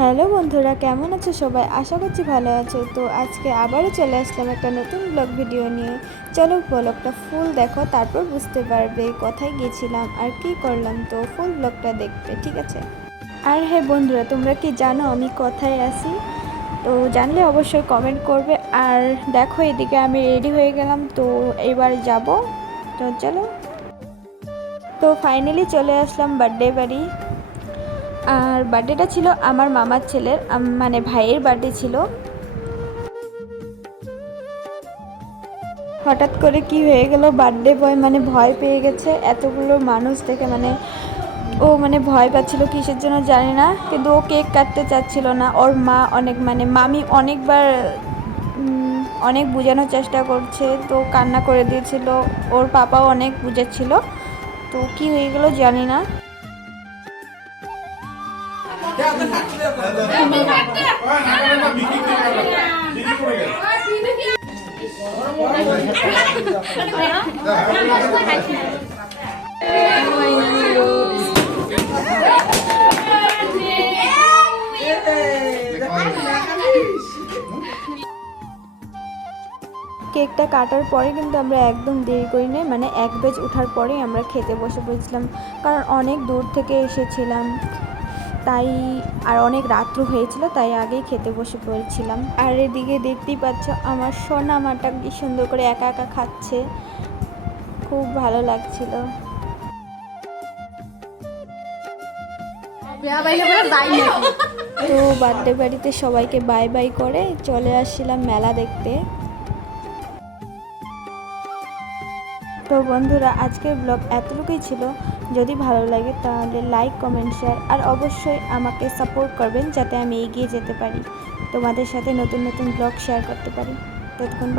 Hello বন্ধুরা, কেমন আছো সবাই? আশা করছি ভালো আছো। তো আজকে আবারও চলে আসলাম একটা নতুন ব্লগ ভিডিও নিয়ে। চলো ব্লগটা ফুল দেখো, তারপর বুঝতে পারবে কোথায় গেছিলাম আর কি করলাম। তো ফুল ব্লগটা দেখবে, ঠিক আছে? আর হ্যাঁ বন্ধুরা, তোমরা কি জানো আমি কোথায় আছি? তো জানলে অবশ্যই কমেন্ট করবে। আর দেখো এদিকে আমি রেডি হয়ে গেলাম, তো এবার যাব। তো চলো। তো ফাইনালি চলে আসলাম বার্থডে বাড়ি। আর বার্থডেটা ছিল আমার মামার ছেলের, মানে ভাইয়ের বার্থডে ছিল। হঠাৎ করে কি হয়ে গেল, বার্থডে বয় মানে ভয় পেয়ে গেছে এতগুলো মানুষ দেখে। ও ভয় পাচ্ছিল কিসের জন্য জানি না, কিন্তু ও কেক কাটতে চাচ্ছিল না। ওর মা অনেক মামি অনেকবার অনেক বোঝানোর চেষ্টা করছে, তো কান্না করে দিয়েছিল। ওর পাপাও অনেক বুঝাচ্ছিল, তো কি হয়ে গেল জানি না। কেকটা কাটার পরে কিন্তু আমরা একদম দেরি করি নাই, মানে এক বেজ ওঠার পরেই আমরা খেতে বসে পড়েছিলাম। কারণ অনেক দূর থেকে এসেছিলাম, তাই আর অনেক রাত্র হয়েছিল, তাই আগেই খেতে বসে পড়েছিলাম। আর এদিকে দেখতেই পাচ্ছ আমার সোনা মাটা কি সুন্দর করে একা একা খাচ্ছে, খুব ভালো লাগছিল। তো বার্থডে বাড়িতে সবাইকে বাই বাই করে চলে আসছিলাম মেলা দেখতে। তো বন্ধুরা, আজকের ব্লগ এতটুকুই ছিল। যদি ভালো লাগে তাহলে লাইক, কমেন্ট, শেয়ার আর অবশ্যই আমাকে সাপোর্ট করবেন, যাতে আমি এগিয়ে যেতে পারি, তোমাদের সাথে নতুন নতুন ব্লগ শেয়ার করতে পারি। ততক্ষণ বাই।